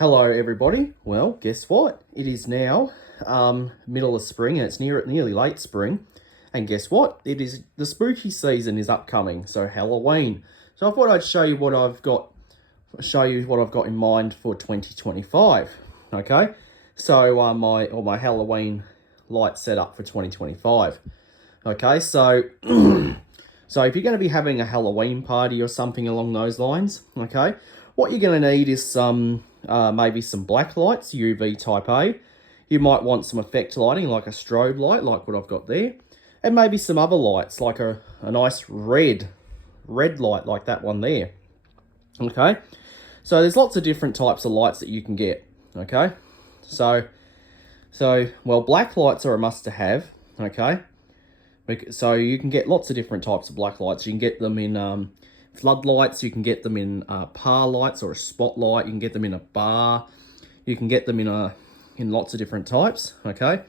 Hello everybody. Well, guess what? It is now middle of spring and it's nearly late spring. And guess what? It is the spooky season is upcoming, so Halloween. So I thought I'd show you what I've got in mind for 2025. Okay? So my Halloween light setup for 2025. Okay, so so if you're going to be having a Halloween party or something along those lines, okay, what you're going to need is some maybe some black lights, UV type A. You might want some effect lighting like a strobe light, like what I've got there. And maybe some other lights, like a nice red light like that one there. Okay, so there's lots of different types of lights that you can get. Okay, so well, black lights are a must to have. Okay, so you can get lots of different types of black lights. You can get them in floodlights, you can get them in par lights or a spotlight, you can get them in a bar, you can get them in lots of different types. Okay,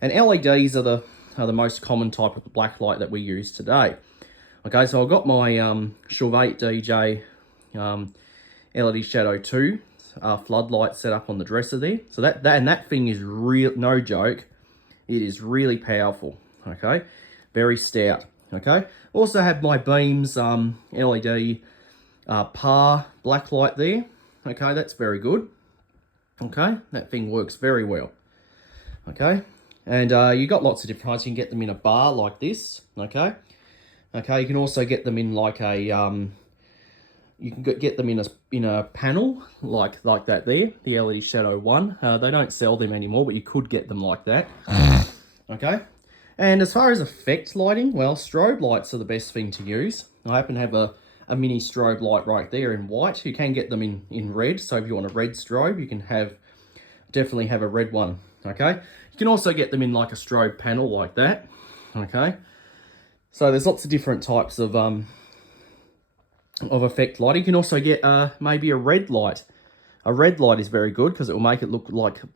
and LEDs are the most common type of black light that we use today. Okay, so I've got my Chauvet DJ LED Shadow 2 floodlight set up on the dresser there. So that thing is real, no joke. It is really powerful. Okay, very stout. Okay, also have my Beams LED par black light there. Okay, that's very good. Okay, that thing works very well. Okay, and you got lots of different types. You can get them in a bar like this. Okay, you can also get them in like a you can get them in a panel like that there, the LED Shadow 1. They don't sell them anymore, but you could get them like that. Okay. And as far as effect lighting, well, strobe lights are the best thing to use. I happen to have a mini strobe light right there in white. You can get them in red, so if you want a red strobe, you can definitely have a red one. Okay, you can also get them in like a strobe panel like that. Okay, so there's lots of different types of effect lighting. You can also get maybe a red light. A red light is very good because it will make it look like a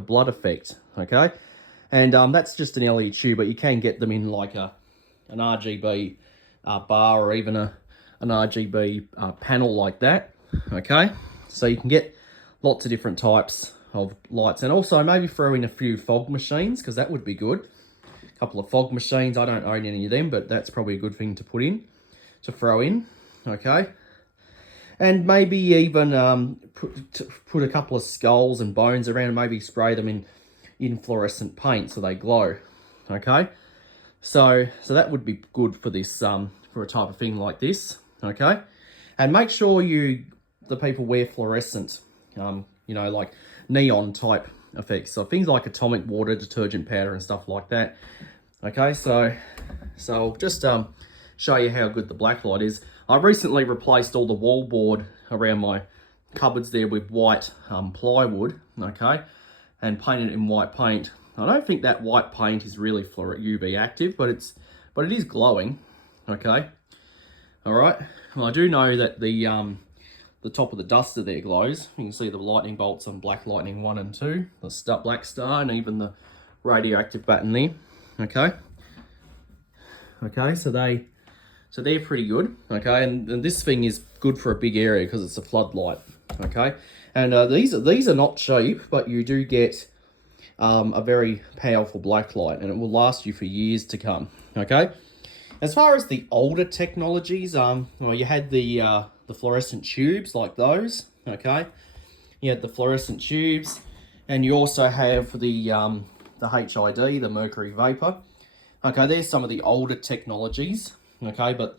blood effect. Okay. And that's just an LED tube, but you can get them in like an RGB bar or even an RGB panel like that. Okay, so you can get lots of different types of lights, and also maybe throw in a few fog machines because that would be good. A couple of fog machines. I don't own any of them, but that's probably a good thing to throw in. Okay, and maybe even put a couple of skulls and bones around, and maybe spray them in fluorescent paint so they glow. Okay, so that would be good for this for a type of thing like this. Okay, and make sure the people wear fluorescent you know, like neon type effects, so things like atomic water, detergent powder and stuff like that. Okay, so I'll just show you how good the black light is. I recently replaced all the wall board around my cupboards there with white plywood. Okay, and painted it in white paint. I don't think that white paint is really UV active, but it is glowing. Okay, all right. Well, I do know that the top of the duster there glows. You can see the lightning bolts on Black Lightning 1 and 2, the Black Star, and even the radioactive baton there. Okay, so they're pretty good. Okay, and this thing is good for a big area because it's a floodlight. Okay, and these are not cheap, but you do get a very powerful black light, and it will last you for years to come. Okay, as far as the older technologies, well, you had the fluorescent tubes like those. Okay, you had the fluorescent tubes, and you also have the HID, the mercury vapor. Okay, there's some of the older technologies. Okay, but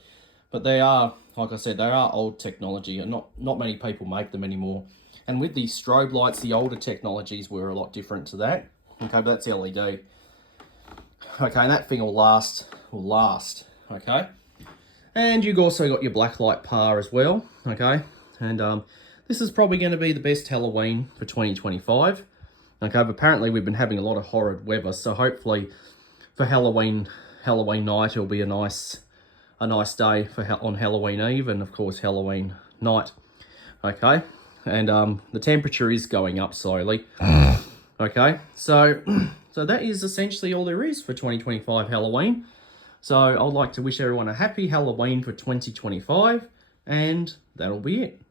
they are, like I said, they are old technology, and not many people make them anymore. And with these strobe lights, the older technologies were a lot different to that. Okay, but that's LED. Okay, and that thing will last. Okay, and you've also got your black light par as well. Okay, and this is probably going to be the best Halloween for 2025. Okay, but apparently we've been having a lot of horrid weather, so hopefully for Halloween night it'll be a nice day on Halloween Eve, and of course Halloween night. Okay, and the temperature is going up slowly. Okay, so that is essentially all there is for 2025 Halloween. So I'd like to wish everyone a happy Halloween for 2025, and that'll be it.